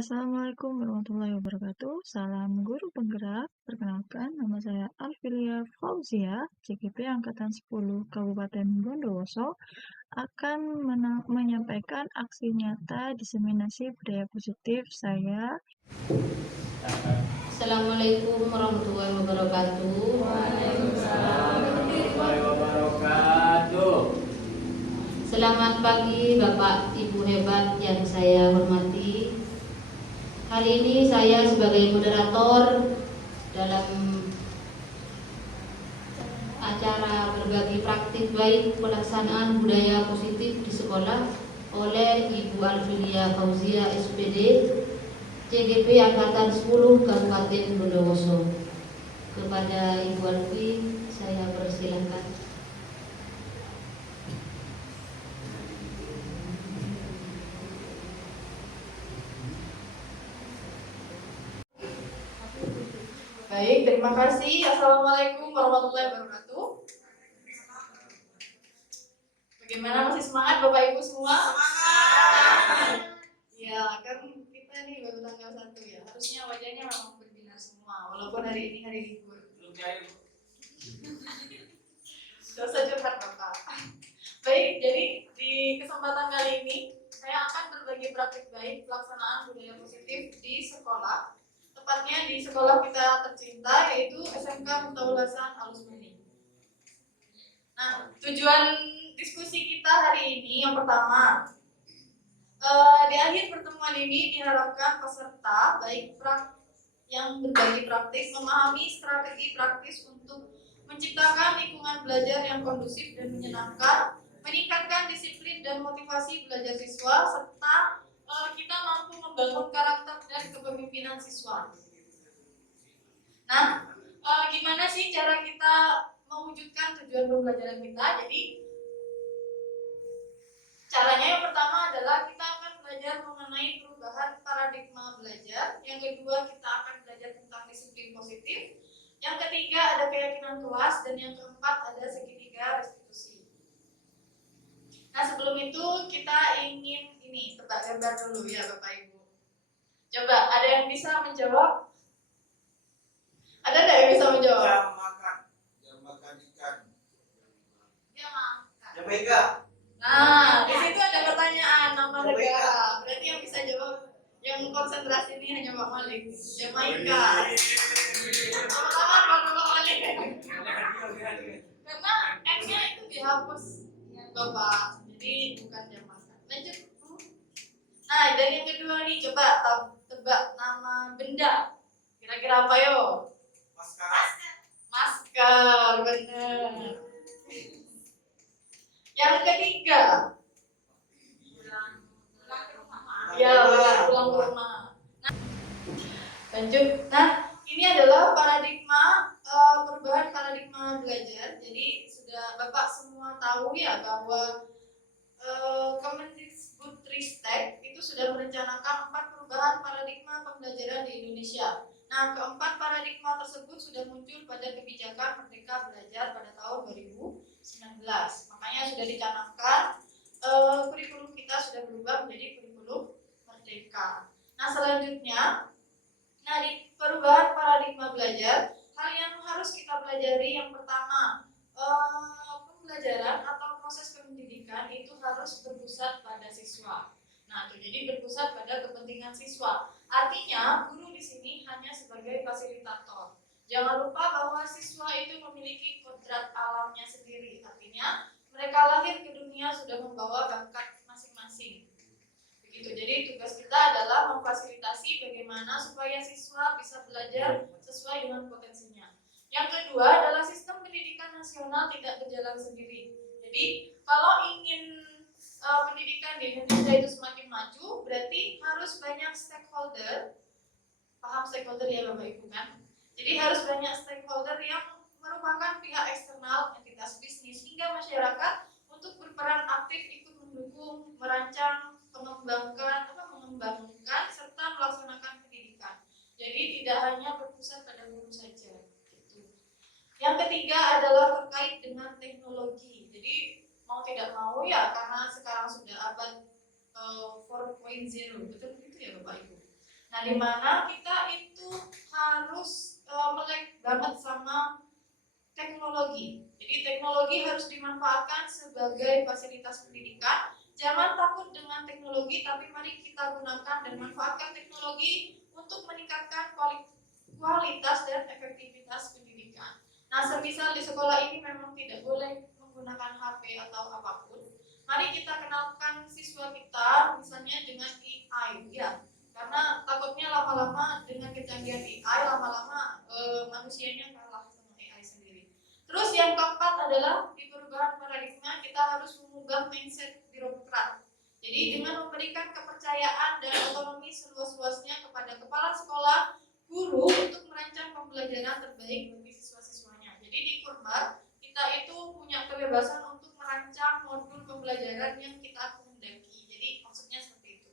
Assalamualaikum warahmatullahi wabarakatuh. Salam guru penggerak. Perkenalkan, nama saya Alfilia Fauzia, CGP Angkatan 10 Kabupaten Bondowoso, akan menyampaikan aksi nyata diseminasi budaya positif saya. Assalamualaikum warahmatullahi wabarakatuh. Waalaikumsalam warahmatullahi wabarakatuh. Selamat pagi Bapak Ibu hebat yang saya hormati. Hari ini saya sebagai moderator dalam acara berbagi praktik baik pelaksanaan budaya positif di sekolah oleh Ibu Alfilia Fauzia SPD, CGP Angkatan 10 Kabupaten Bondowoso. Kepada Ibu Alfi, saya persilahkan. Baik, terima kasih. Assalamualaikum warahmatullahi wabarakatuh. Bagaimana, masih semangat Bapak Ibu semua? Semangat! Ya, kan kita nih baru tanggal 1 ya. Harusnya wajahnya memang berbinar semua, walaupun hari ini hari libur. Dosa curhat Bapak. Baik, jadi di kesempatan kali ini saya akan berbagi praktik baik pelaksanaan budaya positif di sekolah. Tepatnya di sekolah kita tercinta, yaitu SMK Miftahul Hasan Al-Utsmani. Nah, tujuan diskusi kita hari ini yang pertama, di akhir pertemuan ini diharapkan peserta baik yang berbagi praktik memahami strategi praktis untuk menciptakan lingkungan belajar yang kondusif dan menyenangkan, meningkatkan disiplin dan motivasi belajar siswa, serta kita mampu membangun karakter dan kepemimpinan siswa. Nah, gimana sih cara kita mewujudkan tujuan pembelajaran kita? Jadi, caranya yang pertama adalah kita akan belajar mengenai perubahan paradigma belajar. Yang kedua, kita akan belajar tentang disiplin positif. Yang ketiga, ada keyakinan kelas. Dan yang keempat, ada segitiga restitusi. Nah, sebelum itu kita ingin tebak gambar dulu ya Bapak Ibu. Coba, ada yang bisa menjawab? Ada nggak yang bisa menjawab? Jam makan ikan. Jam makan. Jamaica. Nah, di situ ada pertanyaan nama negara. Berarti yang bisa jawab, yang konsentrasi ini hanya Pak Malik. Jamaica. Sama-sama Pak Malik. Karena N-nya itu dihapus Bapak. Jadi bukan Jamaica. Lanjut. Nah, dan yang kedua nih, coba tebak nama benda. Kira-kira apa yo? Masker, benar. Yang ketiga, ya, pulang ke rumah. Nah, lanjut. Nah, ini adalah paradigma perubahan paradigma belajar. Jadi sudah Bapak semua tahu ya bahwa Kemendikbudristek itu sudah merencanakan 4 perubahan paradigma pembelajaran di Indonesia. Nah, keempat paradigma tersebut sudah muncul pada kebijakan Merdeka Belajar pada tahun 2019. Makanya sudah dicanangkan kurikulum kita sudah berubah menjadi kurikulum merdeka. Nah, selanjutnya, di perubahan paradigma belajar, hal yang harus kita pelajari yang pertama, pembelajaran atau proses pendidikan itu harus berpusat pada siswa. Nah, jadi berpusat pada kepentingan siswa. Artinya, guru di sini hanya sebagai fasilitator. Jangan lupa bahwa siswa itu memiliki kodrat alamnya sendiri. Artinya, mereka lahir ke dunia sudah membawa bakat masing-masing. Begitu. Jadi, tugas kita adalah memfasilitasi bagaimana supaya siswa bisa belajar sesuai dengan potensinya. Yang kedua adalah sistem pendidikan nasional tidak berjalan sendiri. Jadi, kalau ingin pendidikan di Indonesia itu semakin maju, berarti harus banyak stakeholder. Paham stakeholder ya Bapak Ibu kan? Jadi harus banyak stakeholder yang merupakan pihak eksternal, entitas bisnis, hingga masyarakat untuk berperan aktif ikut mendukung, merancang, mengembangkan, serta melaksanakan pendidikan. Jadi tidak hanya berpusat pada guru saja. Gitu. Yang ketiga adalah terkait dengan teknologi. Jadi mau tidak mau ya, karena sekarang sudah abad 4.0, betul begitu ya Bapak Ibu. Nah, di mana kita itu harus melek banget sama teknologi. Jadi teknologi harus dimanfaatkan sebagai fasilitas pendidikan. Jangan takut dengan teknologi, tapi mari kita gunakan dan manfaatkan teknologi untuk meningkatkan kualitas dan efektivitas pendidikan. Nah, semisal di sekolah ini memang tidak boleh menggunakan HP atau apapun, mari kita kenalkan siswa kita misalnya dengan AI, ya. Karena takutnya lama-lama dengan kecanggihan AI, lama-lama manusianya kalah sama AI sendiri. Terus yang keempat adalah di perubahan paradigma kita harus mengubah mindset birokrat. Jadi dengan memberikan kepercayaan dan otonomi seluas-luasnya kepada kepala sekolah, guru untuk merancang pembelajaran terbaik bagi siswa-siswanya. Jadi di Kurmar kita itu punya kebebasan untuk merancang modul pembelajaran yang kita kehendaki. Jadi maksudnya seperti itu.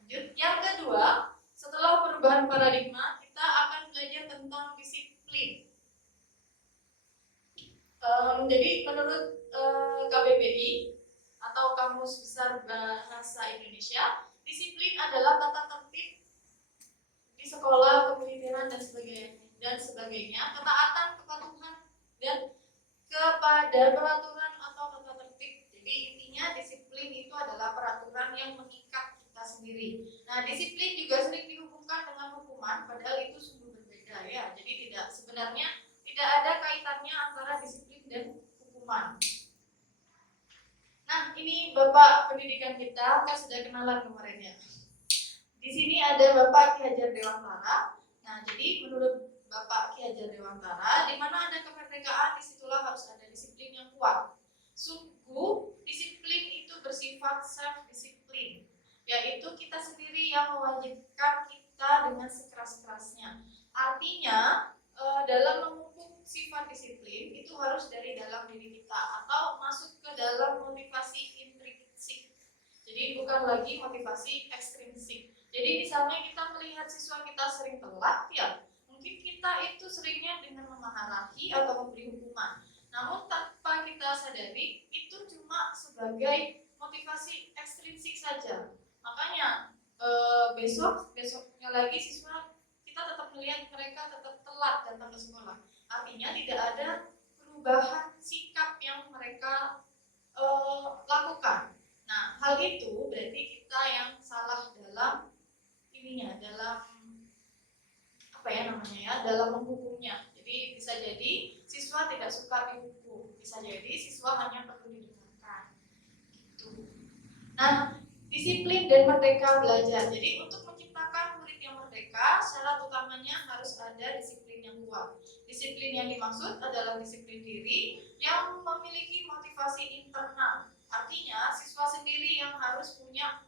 Lanjut, yang kedua, setelah perubahan paradigma kita akan belajar tentang disiplin. Jadi menurut KBBI atau Kamus Besar Bahasa Indonesia, disiplin adalah tata tertib di sekolah, kemiliteran dan sebagainya, ketaatan, kepatuhan dan kepada peraturan atau tata tertib. Jadi intinya disiplin itu adalah peraturan yang mengikat kita sendiri. Nah, disiplin juga sering dihubungkan dengan hukuman, padahal itu sungguh berbeda, ya. Jadi sebenarnya tidak ada kaitannya antara disiplin dan hukuman. Nah, ini Bapak pendidikan kita, kan sudah kenalan kemarin ya. Di sini ada Bapak Ki Hajar Dewantara. Nah, jadi menurut Bapak Ki Hajar Dewantara, di mana ada kemerdekaan, disitulah harus ada disiplin yang kuat. Sungguh, disiplin itu bersifat self-disiplin, yaitu kita sendiri yang mewajibkan kita dengan sekeras-kerasnya. Artinya, dalam memupuk sifat disiplin itu harus dari dalam diri kita atau masuk ke dalam motivasi intrinsik. Jadi bukan lagi motivasi ekstrinsik. Jadi misalnya kita melihat siswa kita sering telat, ya mungkin kita itu seringnya dengan memarahi atau memberi hukuman. Namun tanpa kita sadari itu cuma sebagai motivasi ekstrinsik saja. Makanya besoknya lagi siswa kita tetap melihat mereka tetap telat datang ke sekolah. Artinya tidak ada perubahan sikap yang mereka lakukan. Nah, hal itu berarti kita yang salah dalam dalam dalam menghukumnya. Jadi bisa jadi siswa tidak suka dihukum, bisa jadi siswa hanya perlu didengarkan. Gitu. Nah, disiplin dan merdeka belajar. Jadi untuk menciptakan murid yang merdeka, syarat utamanya harus ada disiplin yang kuat. Disiplin yang dimaksud adalah disiplin diri yang memiliki motivasi internal. Artinya siswa sendiri yang harus punya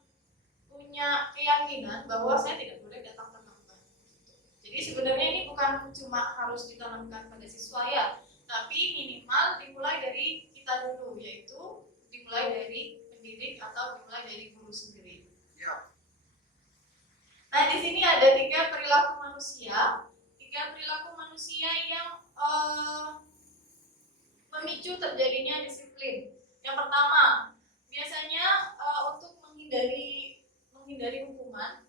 keyakinan bahwa saya tidak boleh datang terlambat. Jadi sebenarnya ini bukan cuma harus ditanamkan pada siswa, ya, tapi minimal dimulai dari kita dulu, yaitu dimulai dari pendidik atau dimulai dari guru sendiri. Ya. Nah, di sini ada 3 perilaku manusia, yang memicu terjadinya disiplin. Yang pertama, biasanya untuk menghindari hukuman,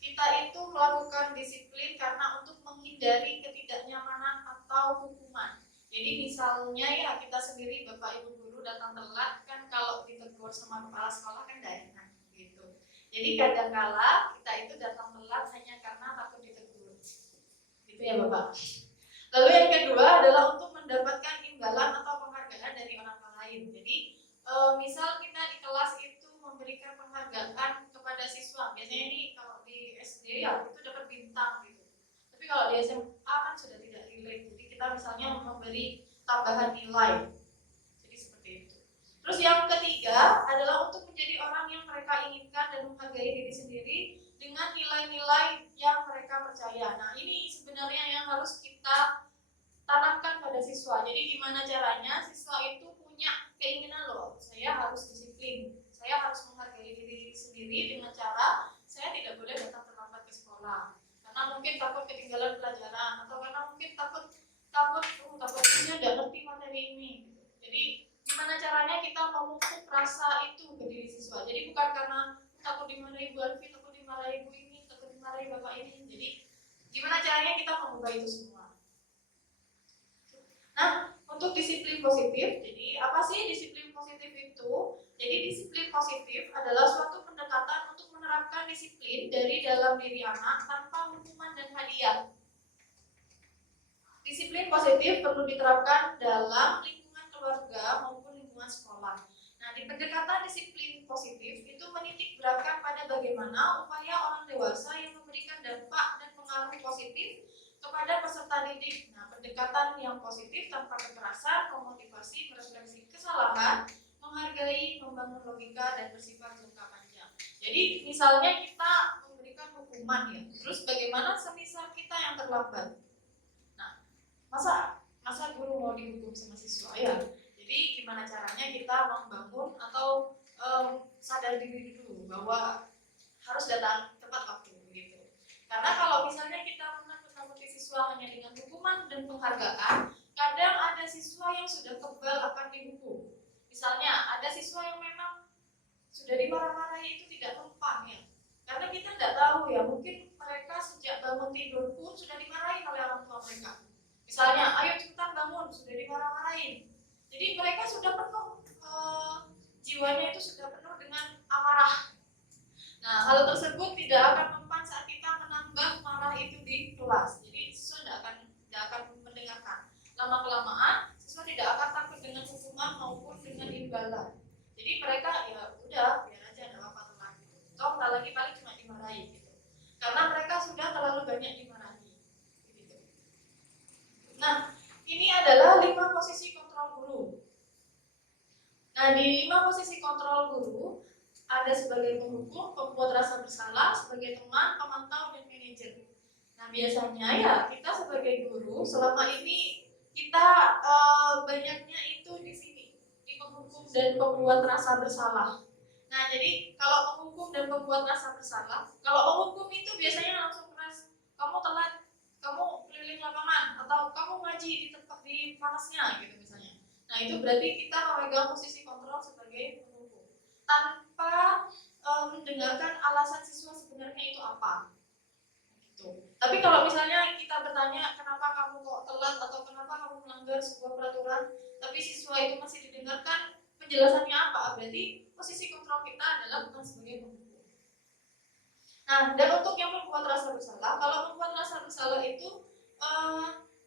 kita itu melakukan disiplin karena untuk menghindari ketidaknyamanan atau hukuman. Jadi misalnya ya kita sendiri Bapak Ibu guru datang telat, kan kalau ditegur sama kepala sekolah kan tidak enak gitu. Jadi kadang-kala kita itu datang telat hanya karena takut ditegur. Gitu ya Bapak. Lalu yang kedua adalah untuk mendapatkan imbalan atau penghargaan dari orang lain. Jadi misal kita di kelas itu memberikan penghargaan kepada siswa, biasanya ini kalau di SD ya itu dapat bintang gitu. Tapi kalau di SMA kan sudah tidak relate. Jadi kita misalnya memberi tambahan nilai. Jadi seperti itu. Terus yang ketiga adalah untuk menjadi orang yang mereka inginkan dan menghargai diri sendiri dengan nilai-nilai yang mereka percaya. Nah, ini sebenarnya yang harus kita tanamkan pada siswa. Jadi gimana caranya siswa itu punya keinginan, loh, saya harus disiplin, saya harus menghargai diri sendiri dengan cara saya tidak boleh datang terlambat ke sekolah karena mungkin takut ketinggalan pelajaran atau karena mungkin takutnya nggak ngerti materi ini. Jadi gimana caranya kita memupuk rasa itu ke diri siswa. Jadi bukan karena takut dimarahi Bu Alfi, takut dimarahi Bu ini, takut materi Bapak ini. Jadi gimana caranya kita mengubah itu semua? Nah, untuk disiplin positif, jadi apa sih disiplin positif itu? Jadi disiplin positif adalah suatu pendekatan untuk menerapkan disiplin dari dalam diri anak tanpa hukuman dan hadiah. Disiplin positif perlu diterapkan dalam lingkungan keluarga maupun lingkungan sekolah. Nah, di pendekatan disiplin positif itu menitik beratkan pada bagaimana upaya orang dewasa yang memberikan dampak dan pengaruh positif kepada peserta didik. Nah, pendekatan yang positif tanpa kekerasan, memotivasi, merefleksi kesalahan, menghargai, membangun logika, dan bersifat jangka panjang. Jadi, misalnya kita memberikan hukuman ya, terus bagaimana semisal kita yang terlambat? Nah, masa guru mau dihukum sama siswa ya? Jadi, gimana caranya kita membangun atau sadar diri dulu bahwa harus datang tepat waktu begitu. Karena kalau misalnya kita menakut-nakuti siswa hanya dengan hukuman dan penghargaan, kadang ada siswa yang sudah kebal akan dihukum. Misalnya ada siswa yang memang sudah dimarah-marahi itu tidak mempan ya. Karena kita tidak tahu ya, mungkin mereka sejak bangun tidur pun sudah dimarahi oleh orang tua mereka. Misalnya, ayo cepetan bangun, sudah dimarah-marahin. Jadi mereka sudah penuh, jiwanya itu sudah penuh dengan amarah. Nah, hal tersebut tidak akan mempan saat kita menambah marah itu di kelas. Jadi siswa tidak akan mendengarkan. Lama-kelamaan siswa tidak akan takut dengan hukuman maupun dengan imbalan. Jadi mereka ya udah biar aja ada apa telat gitu. Toh tak lagi paling cuma dimarahi gitu. Karena mereka sudah terlalu banyak dimarahi. Gitu. Nah, ini adalah 5 posisi kontrol guru. Nah, di 5 posisi kontrol guru ada sebagai penghukum, pembuat rasa bersalah, sebagai teman, pemantau, dan manajer. Nah, biasanya ya kita sebagai guru selama ini kita banyaknya itu di sini, di penghukum dan pembuat rasa bersalah. Nah, jadi kalau penghukum dan pembuat rasa bersalah, kalau penghukum itu biasanya langsung keras, kamu telat, kamu keliling lapangan, atau kamu ngaji di tempat di panasnya gitu misalnya. Nah, itu berarti kita memegang posisi kontrol sebagai penghukum tanpa mendengarkan alasan siswa sebenarnya itu apa. Gitu. Tapi kalau misalnya kita bertanya kenapa kamu kok telat atau kenapa kamu melanggar sebuah peraturan, tapi siswa itu masih didengarkan penjelasannya apa, berarti posisi kontrol kita adalah bukan sebagai penghukum. Nah, dan untuk yang membuat rasa bersalah, kalau membuat rasa bersalah itu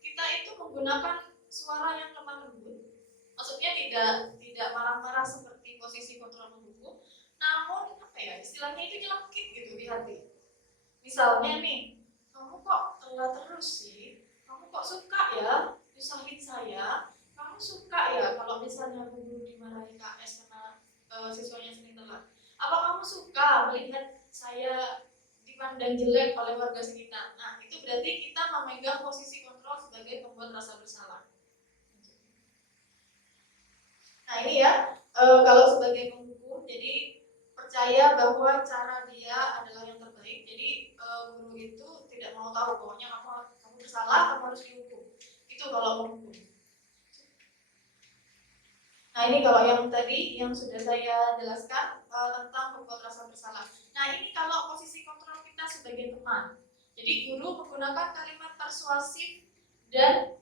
kita itu menggunakan suara yang lemah lembut. Maksudnya tidak marah-marah seperti posisi kontrol menghukum, namun apa ya istilahnya itu nyelekit gitu di hati. Misalnya nih, kamu kok telat terus sih? Kamu kok suka ya nyusahin saya? Kamu suka ya kalau misalnya guru dimarahi KS karena siswanya sering telat? Apa kamu suka melihat saya dipandang jelek oleh warga sekitar? Nah, itu berarti kita memegang posisi kontrol sebagai pembuat rasa bersalah. Nah, ini ya, kalau sebagai penghukum, jadi percaya bahwa cara dia adalah yang terbaik. Jadi guru itu tidak mau tahu, pokoknya kamu bersalah, kamu harus dihukum. Itu kalau menghukum. Nah, ini kalau yang tadi yang sudah saya jelaskan tentang pembuat rasa bersalah. Nah, ini kalau posisi kontrol kita sebagai teman. Jadi guru menggunakan kalimat persuasif dan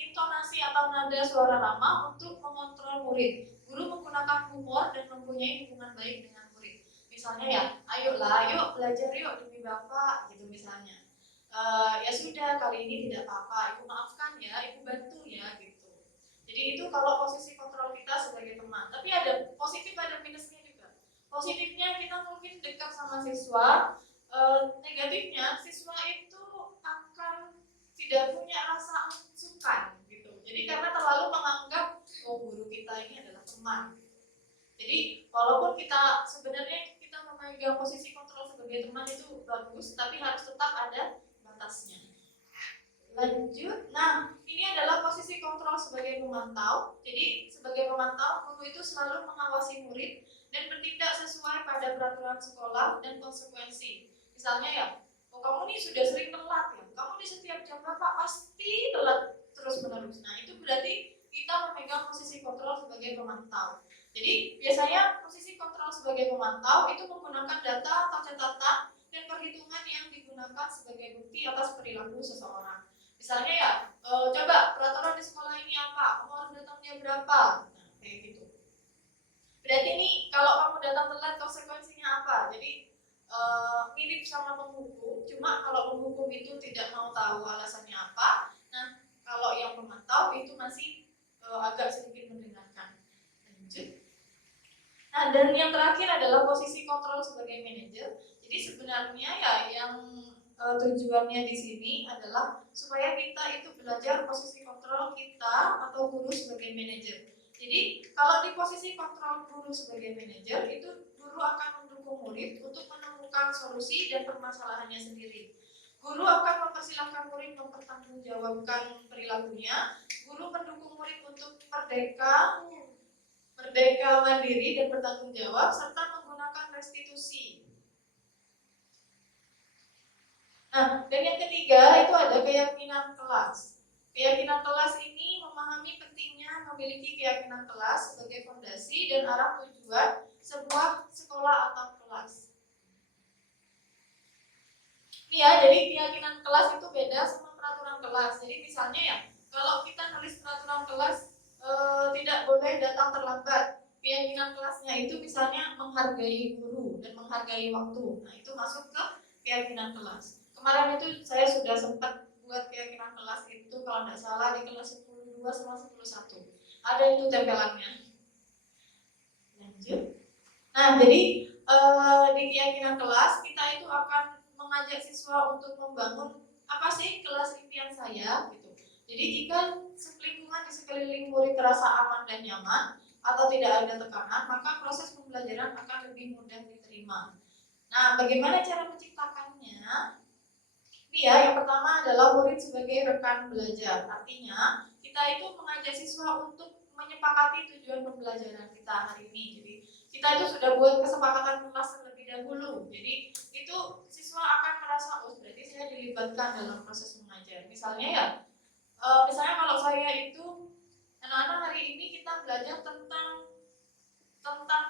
intonasi atau nada suara ramah untuk mengontrol murid. Guru menggunakan humor dan mempunyai hubungan baik dengan murid. Misalnya ya, ayolah, yuk belajar yuk demi Bapak, gitu misalnya. Ya sudah, kali ini tidak apa-apa, Ibu maafkan ya, Ibu bantu ya, gitu. Jadi itu kalau posisi kontrol kita sebagai teman. Tapi ada positif, ada minusnya juga. Positifnya kita mungkin dekat sama siswa. Negatifnya siswa itu akan tidak punya rasa suka gitu. Jadi karena terlalu menganggap guru kita ini adalah teman. Jadi walaupun kita sebenarnya kita memegang posisi kontrol sebagai teman itu bagus, tapi harus tetap ada batasnya. Lanjut, nah ini adalah posisi kontrol sebagai pemantau. Jadi sebagai pemantau, guru itu selalu mengawasi murid dan bertindak sesuai pada peraturan sekolah dan konsekuensi. Misalnya ya, kamu nih sudah sering telat ya, kamu di setiap jam berapa pasti telat terus menerus. Nah, itu berarti kita memegang posisi kontrol sebagai pemantau. Jadi biasanya posisi kontrol sebagai pemantau itu menggunakan data atau catatan dan perhitungan yang digunakan digunakan sebagai bukti atas perilaku seseorang. Misalnya ya, coba peraturan di sekolah ini apa? Kamu harus datang jam berapa? Nah, kayak gitu. Berarti nih kalau kamu datang telat konsekuensinya apa? Jadi mirip sama penghukum, cuma kalau penghukum itu tidak mau tahu alasannya apa. Nah, kalau yang pemantau itu masih agak sedikit mendengarkan. Lanjut. Nah, dan yang terakhir adalah posisi kontrol sebagai manajer. Jadi sebenarnya ya yang tujuannya di sini adalah supaya kita itu belajar posisi kontrol kita atau guru sebagai manajer. Jadi kalau di posisi kontrol guru sebagai manajer itu guru akan mendukung murid untuk menemukan solusi dan permasalahannya sendiri. Guru akan mempersilahkan murid mempertanggungjawabkan perilakunya. Guru mendukung murid untuk merdeka mandiri dan bertanggung jawab serta menggunakan restitusi. Nah, dan yang ketiga itu ada keyakinan kelas. Keyakinan kelas ini memahami pentingnya memiliki keyakinan kelas sebagai fondasi dan arah tujuan sebuah sekolah atau kelas. Ini ya, jadi keyakinan kelas itu beda sama peraturan kelas. Jadi misalnya ya, kalau kita nulis peraturan kelas tidak boleh datang terlambat. Keyakinan kelasnya itu misalnya menghargai guru dan menghargai waktu. Nah, itu masuk ke keyakinan kelas. Kemarin itu saya sudah sempat buat keyakinan kelas itu kalau tidak salah di kelas 10.2 sama 10.1. Ada itu tempelannya. Lanjut. Nah, jadi di keyakinan kelas kita itu akan mengajak siswa untuk membangun apa sih kelas impian saya gitu. Jadi jika lingkungan di sekeliling murid terasa aman dan nyaman atau tidak ada tekanan, maka proses pembelajaran akan lebih mudah diterima. Nah, bagaimana cara menciptakannya? Ini ya, yang pertama adalah murid sebagai rekan belajar. Artinya, kita itu mengajak siswa untuk menyepakati tujuan pembelajaran kita hari ini. Jadi, kita itu sudah buat kesepakatan kelas terlebih dahulu. Jadi, itu siswa akan merasa, oh berarti saya dilibatkan dalam proses mengajar. Misalnya ya, misalnya kalau saya itu anak-anak hari ini kita belajar tentang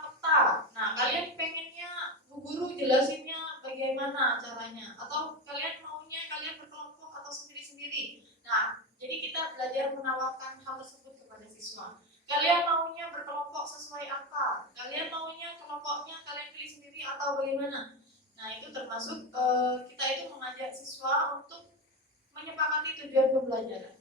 peta. Nah, kalian pengennya bu guru jelasinnya bagaimana caranya? Atau kalian maunya kalian berkelompok atau sendiri-sendiri? Nah, jadi kita belajar menawarkan hal tersebut kepada siswa. Kalian maunya berkelompok sesuai apa? Kalian maunya kelompoknya kalian pilih sendiri atau bagaimana? Nah, itu termasuk kita itu mengajak siswa untuk menyepakati tujuan pembelajaran.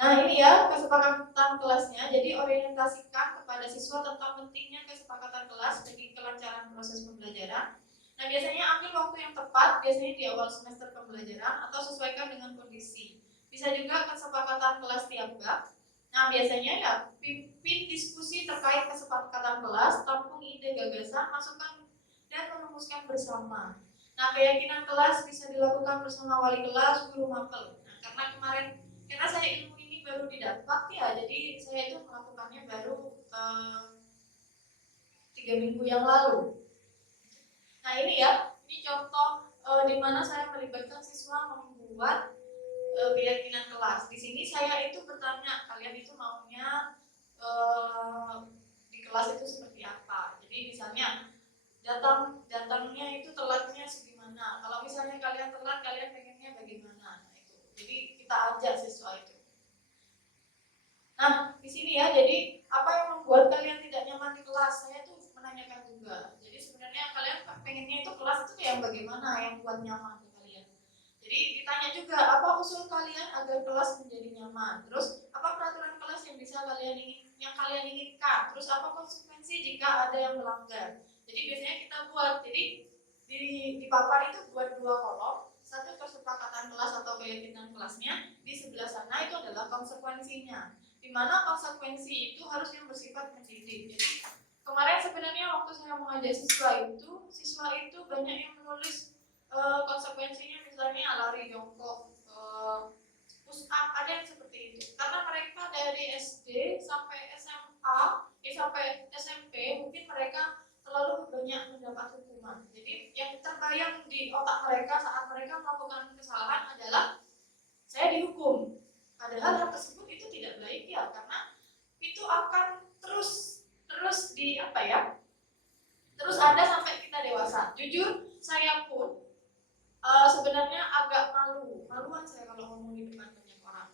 Nah, ini ya kesepakatan kelasnya. Jadi orientasikan kepada siswa tentang pentingnya kesepakatan kelas bagi kelancaran proses pembelajaran. Nah, biasanya ambil waktu yang tepat, biasanya di awal semester pembelajaran atau sesuaikan dengan kondisi. Bisa juga kesepakatan kelas tiap bab. Nah, biasanya ya pimpin diskusi terkait kesepakatan kelas, tampung ide gagasan, masukan dan merumuskan bersama. Nah, keyakinan kelas bisa dilakukan bersama wali kelas, guru mapel. Nah, karena saya ilmu ini baru didapat ya, jadi saya itu melakukannya baru 3 minggu yang lalu. Nah, ini ya, ini contoh di mana saya melibatkan siswa membuat keyakinan kelas. Di sini saya itu bertanya, kalian itu maunya di kelas itu seperti apa? Jadi misalnya datangnya itu telatnya segimana? Kalau misalnya kalian telat, kalian pengennya bagaimana? Nah, itu. Jadi kita ajak siswa itu. Nah, di sini ya, jadi apa yang membuat kalian tidak nyaman di kelas? Saya tuh menanyakan juga. Jadi sebenarnya kalian pengennya itu kelas itu yang bagaimana yang buat nyaman ke kalian? Jadi ditanya juga, apa usul kalian agar kelas menjadi nyaman? Terus apa peraturan kelas yang bisa kalian inginkan? Terus apa konsekuensi jika ada yang melanggar? Jadi biasanya kita buat, jadi di papan itu buat 2 kolom, satu kesepakatan kelas atau keyakinan kelasnya, di sebelah sana itu adalah konsekuensinya. Di mana konsekuensi itu harus yang bersifat mendidik. Jadi kemarin sebenarnya waktu saya mengajar siswa itu banyak yang menulis konsekuensinya, misalnya lari jongkok, push up, ada yang seperti itu. Karena mereka dari SD sampai SMA, sampai SMP, mungkin mereka terlalu banyak mendapat hukuman. Jadi yang terbayang di otak mereka saat mereka melakukan kesalahan adalah saya dihukum. Padahal hal tersebut itu tidak baik ya, karena itu akan terus terus ada sampai kita dewasa. Jujur, saya pun sebenarnya agak maluan saya kalau ngomong di depan banyak orang.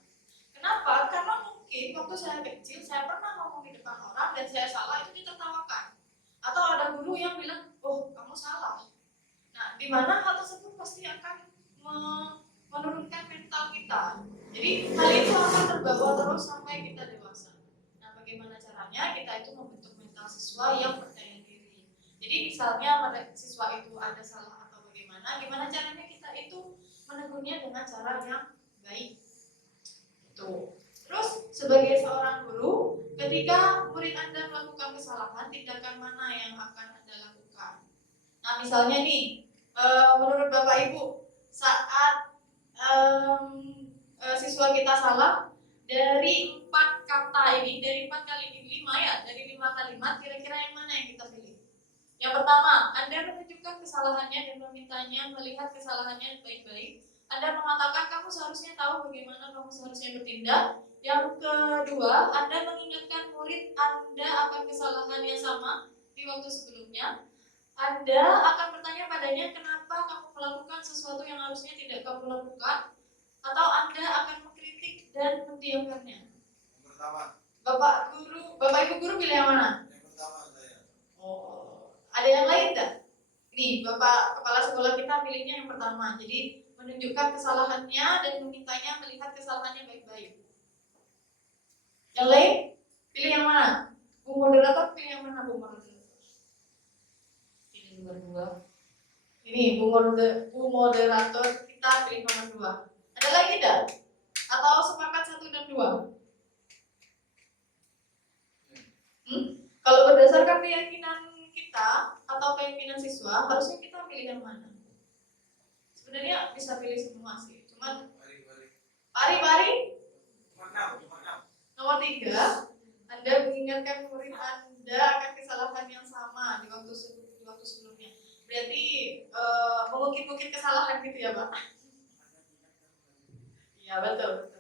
Kenapa? Karena mungkin waktu saya kecil saya pernah ngomong di depan orang dan saya salah, itu ditertawakan. Atau ada guru yang bilang, oh kamu salah. Nah, di mana hal tersebut pasti akan menurunkan mental kita. Jadi hal itu akan terbawa terus sampai kita dewasa. Nah, bagaimana caranya kita itu membentuk mental siswa yang percaya diri. Jadi misalnya siswa itu ada salah atau bagaimana, gimana caranya kita itu menegurnya dengan cara yang baik. Itu. Terus sebagai seorang guru, ketika murid Anda melakukan kesalahan, tindakan mana yang akan Anda lakukan? Nah, misalnya nih, menurut Bapak Ibu, saat siswa kita salah, dari 4 kata ini, dari 4 kali 5 ya, dari 5 kalimat, kira-kira yang mana yang kita pilih? Yang pertama, Anda menunjukkan kesalahannya dan memintanya melihat kesalahannya baik-baik. Anda mengatakan kamu seharusnya tahu bagaimana kamu seharusnya bertindak. Yang kedua, Anda mengingatkan murid Anda akan kesalahan yang sama di waktu sebelumnya. Anda akan bertanya padanya kenapa kamu melakukan sesuatu yang harusnya tidak kamu lakukan, atau Anda akan mengkritik dan mendiamkannya. Yang pertama. Bapak Ibu guru pilih yang mana? Yang pertama saya. Oh, ada yang lain enggak? Nih, Bapak kepala sekolah kita pilihnya yang pertama. Jadi menunjukkan kesalahannya dan memintanya melihat kesalahannya baik-baik. Yang lain pilih yang mana? Bu moderator pilih yang mana, Bu moderator? Pilih nomor 2. Ini Bu moderator kita pilih nomor 2. Ada lagi enggak? Atau sepakat 1 dan 2? Kalau berdasarkan keyakinan kita atau keyakinan siswa, harusnya kita pilih yang mana? Sebenarnya bisa pilih semua sih, cuman pari. Nomor 3, Anda mengingatkan murid Anda akan kesalahan yang sama di waktu sebelumnya. Berarti mengukir-ukir kesalahan gitu ya, Pak? Iya, betul.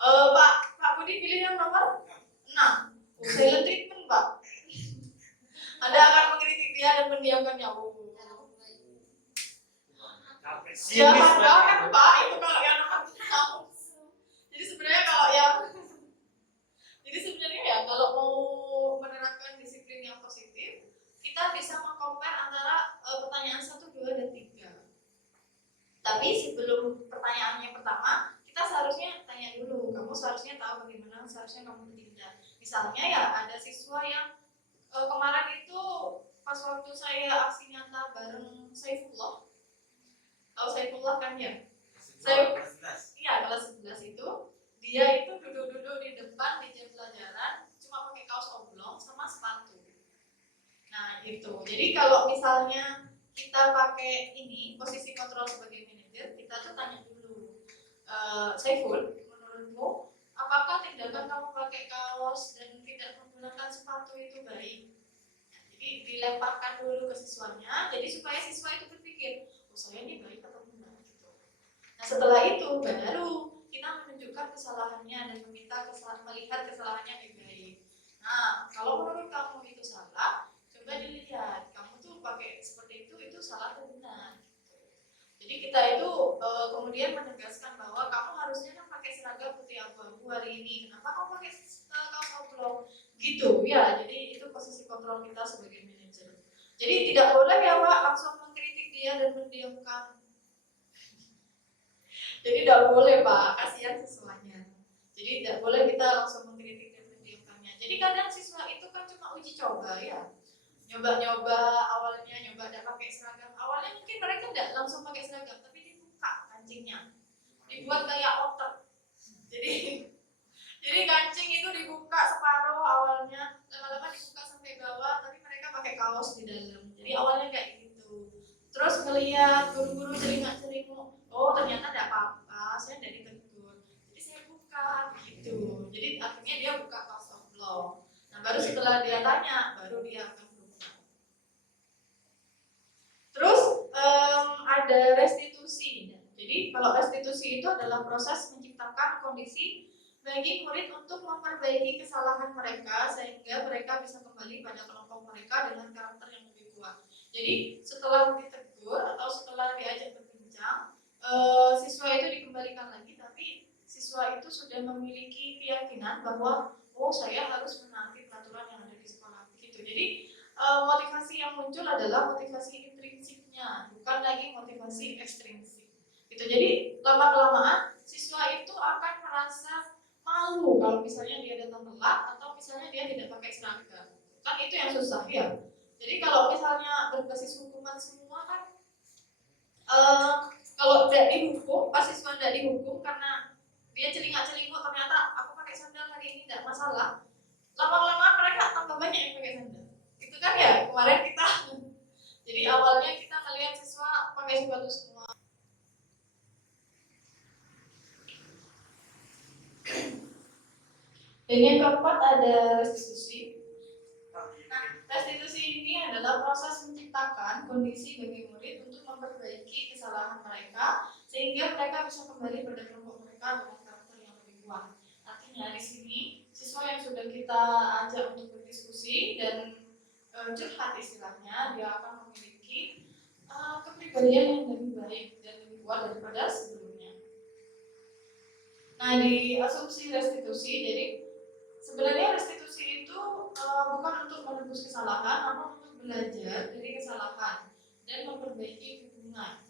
Pak Budi pilih yang nomor 6. Silent treatment, Pak. Anda akan mengkritik dia dan mendiamkannya. Jangan Pak, itu kalau yang nomor 6. Jadi sebenarnya kalau mau menerapkan disiplin yang positif, kita bisa mengcompare antara pertanyaan 1, 2, dan 3. Tapi sebelum pertanyaan yang pertama, kita seharusnya tanya dulu, kamu seharusnya tahu bagaimana seharusnya kamu bertindak. Misalnya ya ada siswa yang kemarin itu pas waktu saya aksi nyata bareng Saifullah. Tahu Saifullah kan ya? Iya, kelas 11 itu dia itu duduk-duduk di depan di jam pelajaran cuma pakai kaos oblong sama sepatu. Nah, itu. Jadi kalau misalnya kita pakai ini posisi kontrol sebagai manajer, kita tuh tanya dulu, Saiful, menurutmu apakah tindakan kamu pakai kaos dan tidak menggunakan sepatu itu baik? Nah, jadi dilemparkan dulu ke siswanya, jadi supaya siswa itu berpikir, oh saya ini baik atau benar gitu. Nah setelah itu baru kita menunjukkan kesalahannya dan melihat kesalahannya baik-baik. Nah kalau menurut kamu itu salah, coba dilihat kamu tuh pakai seperti itu salah atau benar. Jadi kita itu kemudian menegaskan bahwa kamu harusnya kan pakai seragam putih abu-abu hari ini. Kenapa kamu pakai kaos oblong? Gitu ya. Jadi itu posisi kontrol kita sebagai manajer. Jadi tidak boleh ya Pak langsung mengkritik dia dan mendiamkan. Jadi tidak boleh Pak, kasihan siswanya. Jadi tidak boleh kita langsung mengkritik dan mendiamkannya. Jadi kadang siswa itu kan cuma uji coba ya. Nyoba-nyoba awalnya tidak pakai seragam. Awalnya mungkin mereka tidak langsung pakai seragam, tapi dibuka kancingnya, dibuat kayak otak. Jadi kancing itu dibuka separuh awalnya, lama-lama dibuka sampai bawah, tapi mereka pakai kaos di dalam. Jadi awalnya kayak gitu. Terus ngelihat guru-guru celingak-celinguk, oh ternyata tidak apa-apa, saya tidak ditegur. Jadi saya buka gitu. Jadi akhirnya dia buka kaos oblong. Nah baru setelah dia tanya, baru dia akan berubah. Terus ada restitusi. Jadi kalau restitusi itu adalah proses menciptakan kondisi bagi murid untuk memperbaiki kesalahan mereka sehingga mereka bisa kembali pada kelompok mereka dengan karakter yang lebih kuat. Jadi setelah ditegur bahwa saya harus menaati peraturan yang ada di sekolah gitu. Jadi motivasi yang muncul adalah motivasi intrinsiknya, bukan lagi motivasi ekstrinsik gitu. Jadi lama-kelamaan siswa itu akan merasa malu kalau misalnya dia datang telat atau misalnya dia tidak pakai seragam. Kan itu yang susah ya. Jadi kalau misalnya berbasis hukuman semua kan kalau tidak dihukum, pas siswa tidak dihukum karena dia celingak-celinguk ternyata aku pakai sandal hari ini tidak masalah. Lama-lama mereka tambah banyak yang pakai sandal. Itu kan ya kemarin kita. Jadi awalnya kita melihat siswa pakai sepatu semua. Dan yang keempat ada restitusi. Nah, restitusi ini adalah proses menciptakan kondisi bagi murid untuk memperbaiki kesalahan mereka sehingga mereka bisa kembali pada kelompok mereka dengan karakter yang lebih kuat. Artinya di sini siswa yang sudah kita ajak untuk berdiskusi dan curhat istilahnya, dia akan memiliki kepribadian yang lebih baik dan lebih kuat daripada sebelumnya. Nah, di asumsi restitusi, jadi sebenarnya restitusi itu bukan untuk menebus kesalahan, namun untuk belajar dari kesalahan dan memperbaiki hubungan.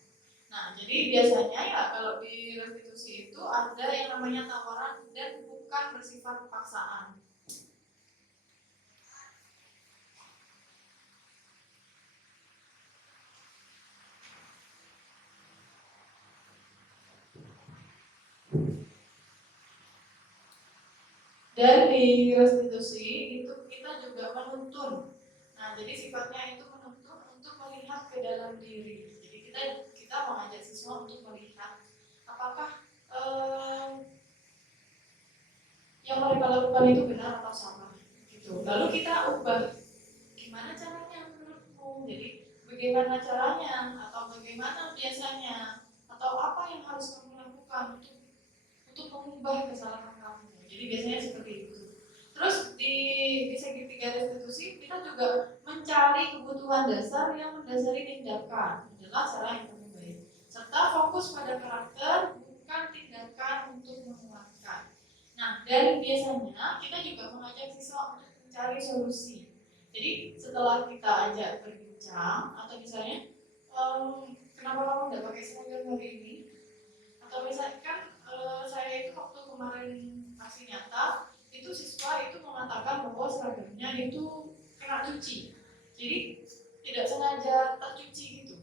Nah, jadi biasanya ya kalau di restitusi itu ada yang namanya tawaran dan bukan bersifat paksaan. Dan di restitusi itu kita juga menuntun. Nah, jadi sifatnya itu menuntun untuk melihat ke dalam diri. Jadi kita mengajak siswa untuk melihat apakah yang mereka lakukan itu benar atau salah. Gitu. Lalu kita ubah. Gimana caranya menurutmu? Jadi bagaimana caranya atau bagaimana biasanya atau apa yang harus kamu lakukan untuk mengubah kesalahan kamu. Jadi biasanya seperti itu. Terus di segitiga restitusi kita juga mencari kebutuhan dasar yang mendasari tindakan adalah cara yang paling baik. Serta fokus pada karakter bukan tindakan untuk menguatkan. Nah, dan biasanya kita juga mengajak siswa untuk mencari solusi. Jadi setelah kita ajak berbincang atau misalnya kenapa kamu tidak pakai seragam hari ini? Atau misalkan saya itu waktu kemarin aksi nyata itu siswa itu mengatakan bahwa seragamnya itu kena cuci, jadi tidak sengaja tercuci gitu.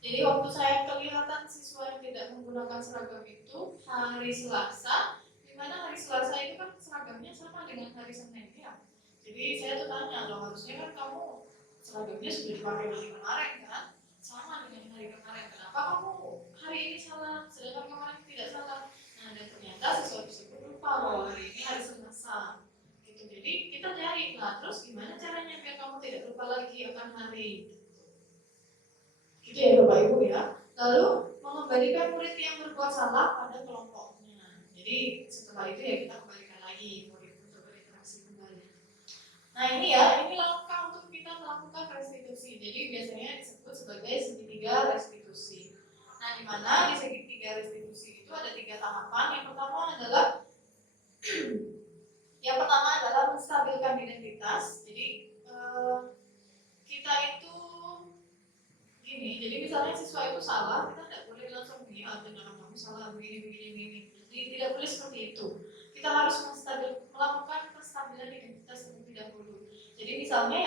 Jadi waktu saya kelihatan siswa yang tidak menggunakan seragam itu hari Selasa, di mana hari Selasa itu kan seragamnya sama dengan hari Senin ya. Jadi saya tuh tanya, loh harusnya kan kamu seragamnya sudah dipakai hari kemarin kan, sama dengan hari kemarin, kenapa kamu hari ini salah, sedangkan kemarin tidak salah. Nah, dan ternyata siswa tersebut lupa bahwa hari ini hari Selasa gitu. Jadi kita cari, nah terus gimana caranya biar kamu tidak lupa lagi akan hari gitu ya Bapak Ibu ya. Lalu mengembalikan murid yang berbuat salah pada kelompoknya. Jadi setelah itu ya kita kembalikan lagi murid untuk berinteraksi kembali. Nah ini ya, ini langkah untuk kita melakukan restitusi. Jadi biasanya disebut sebagai segitiga restitusi. Nah di mana di segitiga restitusi itu ada 3 tahapan. Yang pertama adalah menstabilkan identitas. Jadi kita itu gini, jadi misalnya siswa itu salah, kita tidak boleh langsung dengan kamu salah begini. Jadi tidak boleh seperti itu. Kita harus melakukan penstabilan identitas terlebih dahulu. Jadi misalnya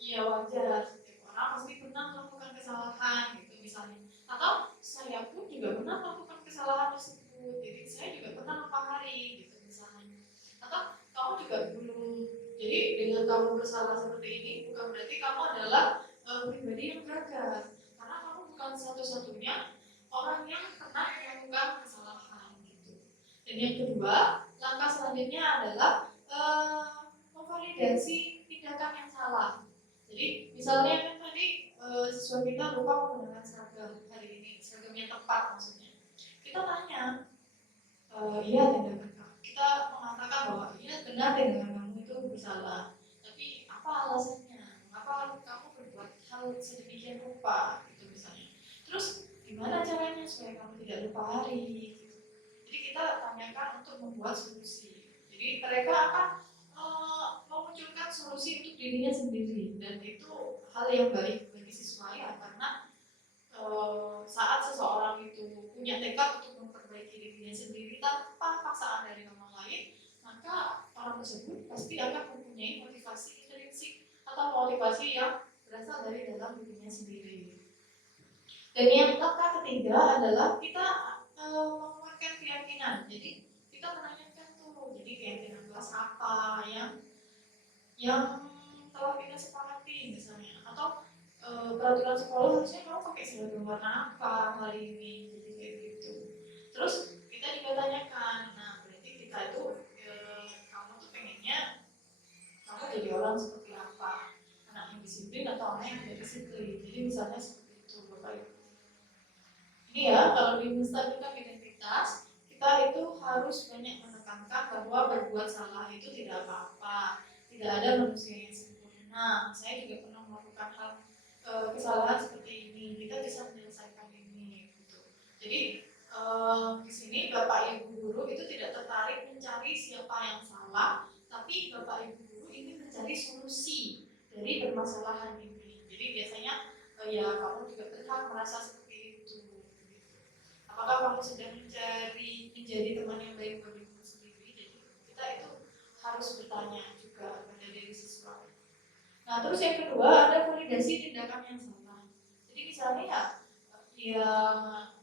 ya wajar, setiap orang pasti pernah melakukan kesalahan gitu misalnya. Atau saya pun juga pernah melakukan kesalahan tersebut. Jadi saya juga pernah lupa hari gitu misalnya. Atau kamu juga belum. Jadi dengan kamu bersalah seperti ini bukan berarti kamu adalah pribadi yang gagal. Bukan satu-satunya orang yang pernah melakukan kesalahan gitu. Dan yang kedua, langkah selanjutnya adalah memvalidasi tindakan yang salah. Jadi misalnya kan tadi siswa kita lupa menggunakan seragam hari ini, seragam yang tepat maksudnya. Kita tanya, iya tindakan kamu. Kita mengatakan bahwa iya benar tindakan kamu itu bersalah. Tapi apa alasannya? Mengapa kamu berbuat hal sedemikian rupa? Terus gimana caranya supaya kamu tidak lupa hari gitu. Jadi kita tanyakan untuk membuat solusi. Jadi Jadi mereka akan memunculkan solusi untuk dirinya sendiri, dan itu hal yang baik bagi siswa ya, karena saat seseorang itu punya tekad untuk memperbaiki dirinya sendiri tanpa paksaan dari orang lain, maka orang tersebut pasti akan mempunyai motivasi intrinsik atau motivasi yang berasal dari dalam dirinya sendiri. Dan yang langkah ketiga adalah kita menguatkan keyakinan. Jadi kita menanyakan tuh, jadi keyakinan kelas apa yang telah kita sepakati misalnya, atau peraturan sekolah harusnya kamu pakai seragam warna apa hari ini, jadi kayak gitu. Terus kita juga tanyakan, nah berarti kita itu kamu tuh pengennya kamu jadi orang seperti apa, anak yang disiplin atau anak yang tidak disiplin. Jadi misalnya seperti itu Bapak Ibu. Ini ya, kalau di menstabilkan identitas, kita itu harus banyak menekankan bahwa berbuat salah itu tidak apa-apa, tidak ada manusia yang sempurna. Saya juga pernah melakukan hal kesalahan seperti ini, kita bisa menyelesaikan ini gitu. Jadi di sini Bapak Ibu guru itu tidak tertarik mencari siapa yang salah, tapi Bapak Ibu guru ingin mencari solusi dari permasalahan ini. Jadi biasanya ya kamu juga berhak merasa seperti itu. Apakah kamu sedang menjadi teman yang baik bagi diri sendiri? Jadi kita itu harus bertanya juga pada diri siswa. Nah, terus yang kedua ada validasi tindakan yang salah. Jadi misalnya ya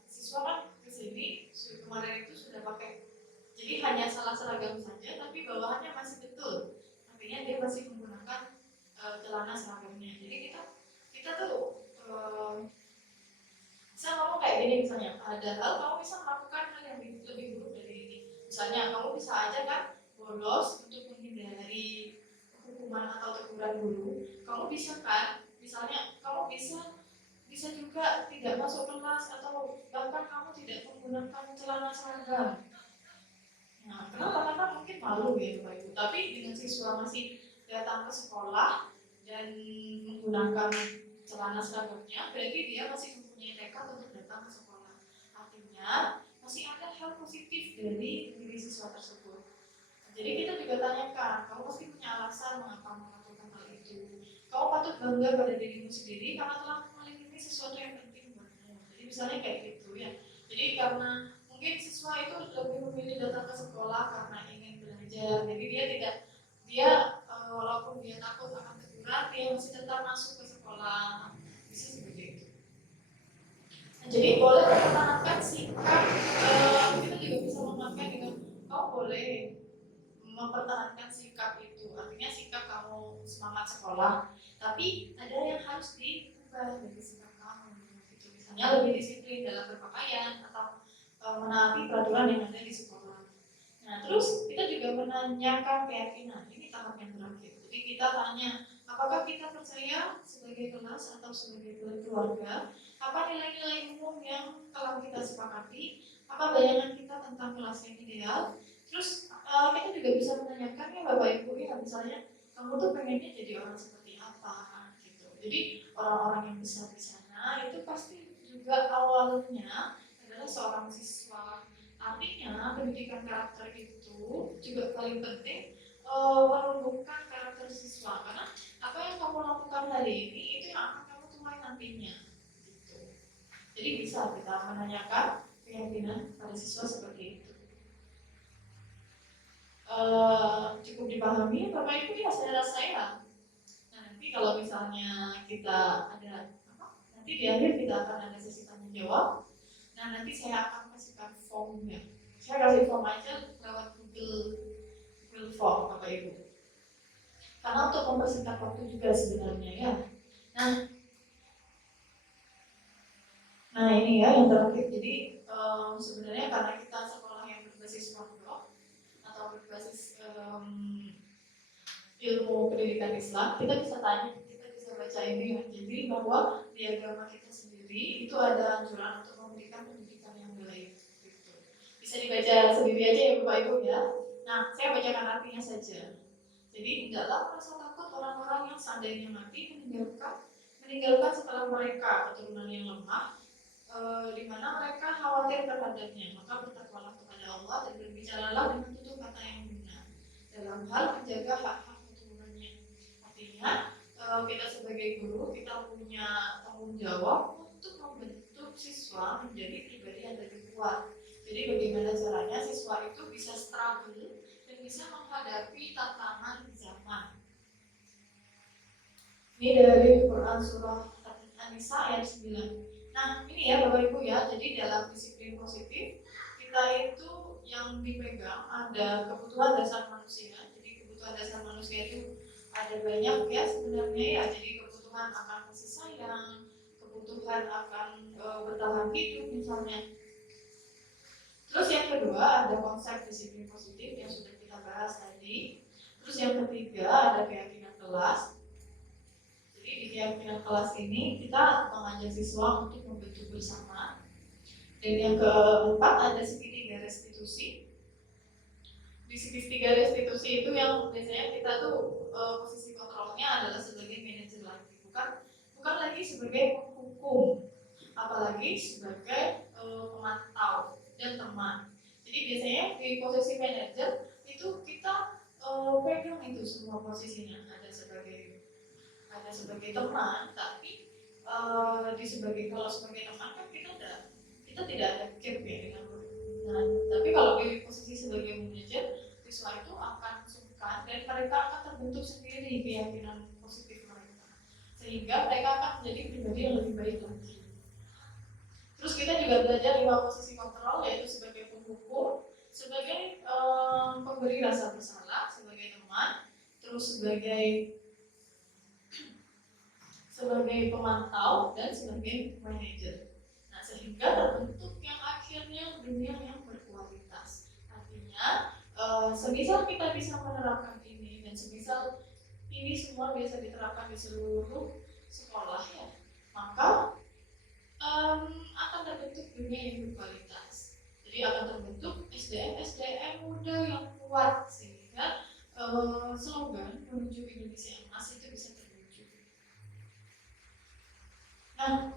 siswa kan kesini kemarin itu sudah pakai, jadi hanya salah seragam saja, tapi bawahannya masih betul. Artinya dia masih menggunakan celana seragamnya. Jadi kita tuh bisa ngomong kayak gini misalnya, padahal kamu bisa melakukan hal yang lebih buruk dari ini. Misalnya kamu bisa aja kan bolos untuk menghindari hukuman atau teguran guru. Kamu bisa kan, misalnya kamu bisa juga tidak masuk kelas, atau bahkan kamu tidak menggunakan celana seragam. Nah, kenapa? Karena mungkin malu ya Bapak Ibu. Tapi dengan siswa masih datang ke sekolah dan menggunakan celana seragamnya, berarti dia masih mempunyai tekad untuk datang ke sekolah. Artinya masih ada hal positif dari diri siswa tersebut. Jadi kita juga tanyakan, kamu pasti punya alasan mengapa melakukan hal itu. Kamu patut bangga pada dirimu sendiri karena telah memiliki sesuatu yang penting buatmu. Jadi misalnya kayak gitu ya. Jadi karena mungkin siswa itu lebih memilih datang ke sekolah karena ingin belajar. Jadi dia walaupun dia takut akan teguran, dia masih tetap masuk ke sekolah. Bisa seperti itu. Nah, jadi boleh mempertahankan sikap. Kita juga bisa mengaitkan dengan kau boleh mempertahankan sikap itu, artinya sikap kamu semangat sekolah, tapi ada yang harus diubah dari sikap kamu gitu. Misalnya lebih disiplin dalam berpakaian atau menaati peraturan yang ada di sekolah. Nah, terus kita juga menanyakan keyakinan. Ini tahap yang terakhir. Jadi kita tanya, apakah kita percaya sebagai kelas atau sebagai keluarga, apa nilai-nilai umum yang telah kita sepakati, apa bayangan kita tentang kelas yang ideal. Terus kita juga bisa menanyakan ya Bapak Ibu ya, misalnya kamu tuh pengennya jadi orang seperti apa gitu. Jadi orang-orang yang besar di sana itu pasti juga awalnya adalah seorang siswa. Artinya pendidikan karakter itu juga paling penting menumbuhkan karakter siswa, karena apa yang kamu lakukan hari ini itu yang akan kamu tuai nantinya gitu. Jadi bisa kita menanyakan keyakinan pada siswa seperti itu. Cukup dipahami Bapak Ibu ya, saya rasa ya. Nah, nanti kalau misalnya kita ada nanti di akhir kita akan ada sesi tanya jawab. Nah, nanti saya akan kasihkan formnya. Saya kasih form aja lewat Google Form Bapak Ibu. Karena untuk mempersingkat waktu juga sebenarnya ya. Nah ini ya yang terakhir. Jadi sebenarnya karena kita sekolah yang berbasis pondok atau berbasis ilmu pendidikan Islam, kita bisa baca ini ya. Jadi bahwa di agama kita sendiri itu ada anjuran untuk memberikan pendidikan yang baik. Gitu. Bisa dibaca sendiri aja ya Bapak Ibu ya. Nah, saya bacakan artinya saja. Jadi tidaklah merasa takut orang-orang yang seandainya mati meninggalkan setelah mereka keturunan yang lemah, di mana mereka khawatir terhadapnya. Maka bertakwalah kepada Allah dan berbicaralah dengan tutur kata yang benar. dalam hal menjaga hak-hak keturunannya. Artinya kita sebagai guru kita punya tanggung jawab untuk membentuk siswa menjadi pribadi yang lebih kuat. Jadi bagaimana caranya siswa itu bisa struggle dan bisa menghadapi tantangan zaman. Ini dari Quran surah An-Nisa ayat 9. Nah, ini ya Bapak Ibu ya, jadi dalam disiplin positif kita itu yang dipegang ada kebutuhan dasar manusia. Jadi kebutuhan dasar manusia itu ada banyak ya sebenarnya ya. Jadi kebutuhan akan kasih sayang, kebutuhan akan bertahan hidup misalnya. Terus yang kedua ada konsep disiplin positif yang sudah kita bahas tadi. Terus yang ketiga ada keyakinan kelas. Jadi di keyakinan kelas ini kita mengajak siswa untuk membentuk bersama. Dan yang keempat ada segitiga restitusi. Di segitiga restitusi itu yang biasanya kita tuh posisi kontrolnya adalah sebagai manajer lagi, bukan lagi sebagai penghukum, apalagi sebagai pemantau dan teman. Jadi biasanya di posisi manajer itu kita pegang itu semua posisinya, ada sebagai teman, tapi kalau sebagai teman kan kita tidak ada gap ya dengan nah, tapi kalau di posisi sebagai manajer, siswa itu akan sungkan dan mereka akan terbentuk sendiri keyakinan positif mereka, sehingga mereka akan menjadi pribadi yang lebih baik lagi. Terus kita juga belajar 5 posisi kontrol, yaitu sebagai penghukum, sebagai pemberi rasa bersalah, sebagai teman, terus sebagai pemantau, dan sebagai manajer. Nah, sehingga terbentuk yang akhirnya dunia yang berkualitas. Artinya, semisal kita bisa menerapkan ini dan semisal ini semua bisa diterapkan di seluruh sekolah ya, maka akan terbentuk dunia yang berkualitas. Jadi akan terbentuk SDM muda yang kuat sehingga slogan menuju Indonesia Emas itu bisa terwujud. Nah,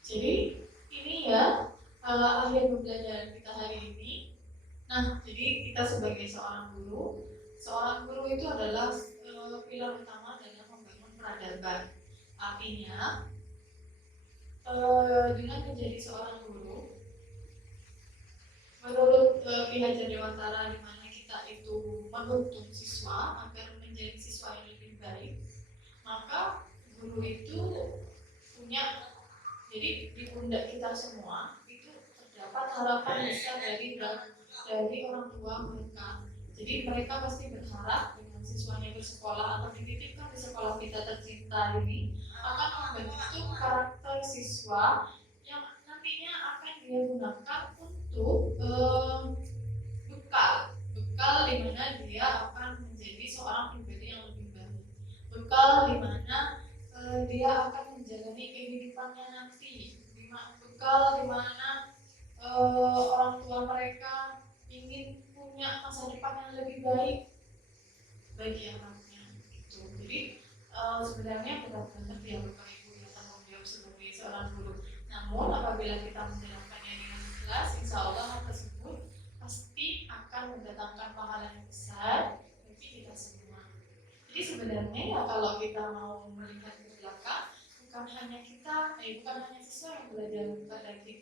jadi ini ya akhir pembelajaran kita hari ini. Nah, jadi kita sebagai seorang guru itu adalah pilar utama dalam membangun peradaban. Artinya dengan menjadi seorang guru, menurut Ki Hajar Dewantara, di mana kita itu menuntun siswa agar menjadi siswa yang lebih baik, maka guru itu punya, jadi di pundak kita semua itu terdapat harapan besar dari orang tua mereka. Jadi mereka pasti berharap dengan siswanya bersekolah atau dititipkan di sekolah kita tercinta ini akan membentuk karakter siswa yang nantinya akan dia gunakan untuk bekal di mana dia akan menjadi seorang pribadi yang lebih baik, bekal di mana dia akan menjalani kehidupannya nanti, bekal di mana orang tua mereka ingin punya masa depan yang lebih baik bagi anaknya gitu. Jadi sebenarnya benar-benar dia Bapak Ibu yang tanggung jawab sebagai seorang guru. Namun apabila kita menjalankannya dengan ikhlas, insya Allah hal tersebut pasti akan mendatangkan pahala yang besar bagi kita semua. Jadi sebenarnya ya kalau kita mau melihat ke belakang, bukan hanya siswa yang belajar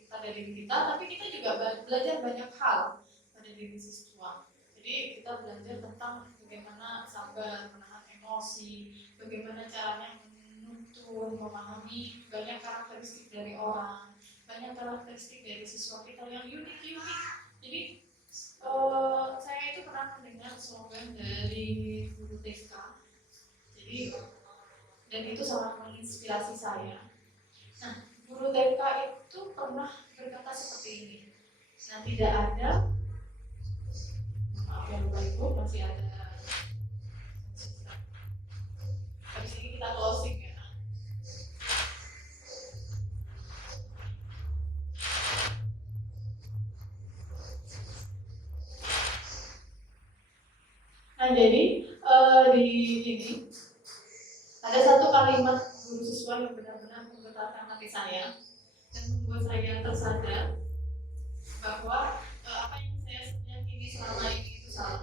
pada diri kita, tapi kita juga belajar banyak hal pada diri siswa. Jadi kita belajar tentang bagaimana sabar, menahan emosi, bagaimana caranya menuntun, memahami banyak karakteristik dari orang, banyak karakteristik dari siswa kita yang unik. Jadi saya itu pernah mendengar slogan dari guru TK. Jadi dan itu sangat menginspirasi saya. Nah, guru TK itu pernah berkata seperti ini. Nah, tidak ada, maaf ya Bapak Ibu, masih ada. Habis ini kita closing ya. Nah, jadi di ini ada satu kalimat guru siswa yang benar-benar menggetarkan hati saya dan membuat saya tersadar bahwa apa yang saya yakini selama ini itu salah.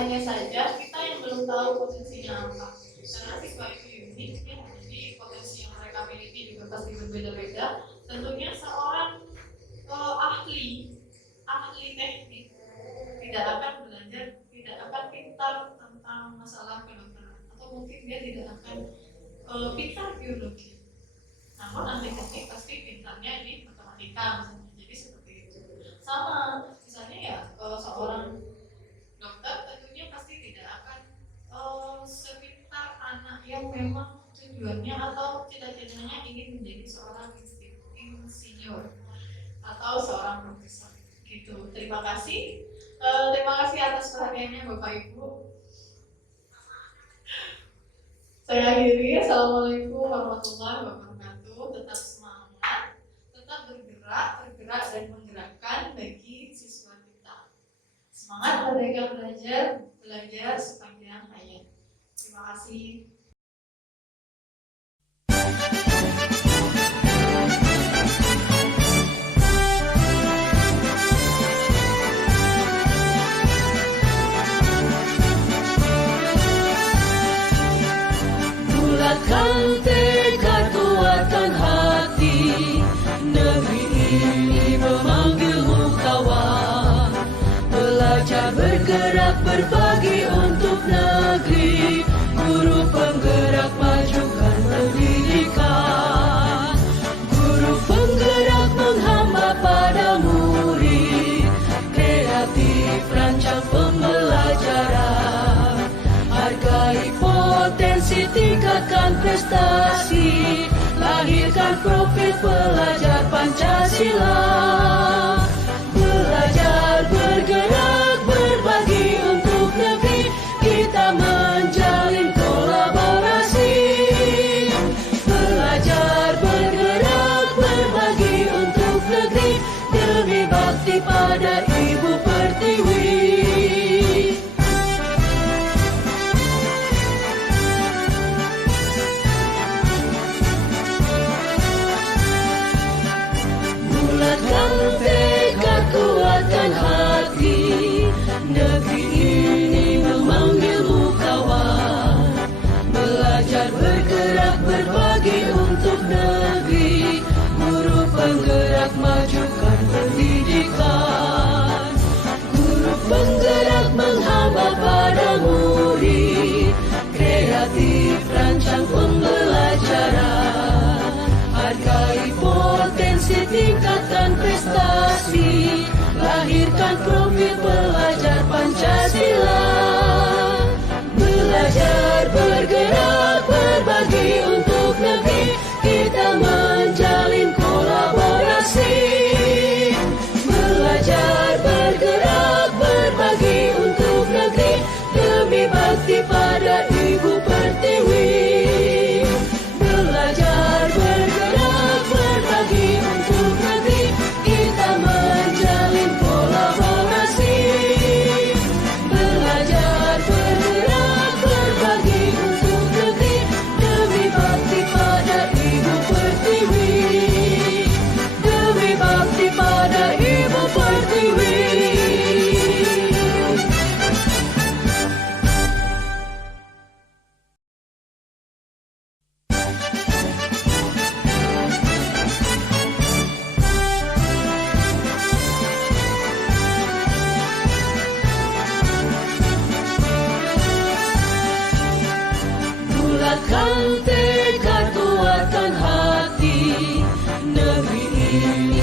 hanya saja kita yang belum tahu potensinya apa. Karena siswa itu unik ya, jadi potensi yang mereka miliki juga pasti berbeda-beda. Tentunya seorang ahli teknik tidak akan belajar, tidak akan pintar tentang masalah kedokteran, atau mungkin dia tidak akan pintar biologi. Namun ahli teknik pasti pintarnya di matematika misalnya. Jadi seperti itu. Sama misalnya ya seorang dokter tentunya pasti tidak akan sepintar anak yang memang tujuannya atau cita-citanya ingin menjadi seorang insinyur atau seorang profesor gitu. Terima kasih atas perhatiannya Bapak Ibu. Saya akhiri. Assalamualaikum warahmatullahi wabarakatuh. Tetap semangat, tetap bergerak dan menggerakkan bagi siswa kita. Semangat mereka belajar sepanjang hayat. Terima kasih. Bulatkan tekad, kuatkan hati, negeri ini memanggilmu kawan. Belajar, bergerak, berbagi untuk negeri, guru penggerak majukan pendidikan. Guru penggerak menghamba pada murid, kreatif rancang pembelajaran. Hargai potensi, tingkatkan prestasi, lahirkan profil pelajar Pancasila. Belajar, bergerak, berbagi untuk negeri, kita menjalin kolaborasi. Belajar, bergerak, berbagi untuk negeri, demi bakti pada Ibu Pertiwi. Bulatkan tekad, kuatkan hati, negeri ini memanggilmu kawan. Belajar, bergerak, berbagi untuk negeri, guru penggerak majukan pendidikan. Guru penggerak menghamba pada murid, kreatif rancang pembelajaran. Hargai potensi, tingkatkan prestasi, lahirkan profil pelajar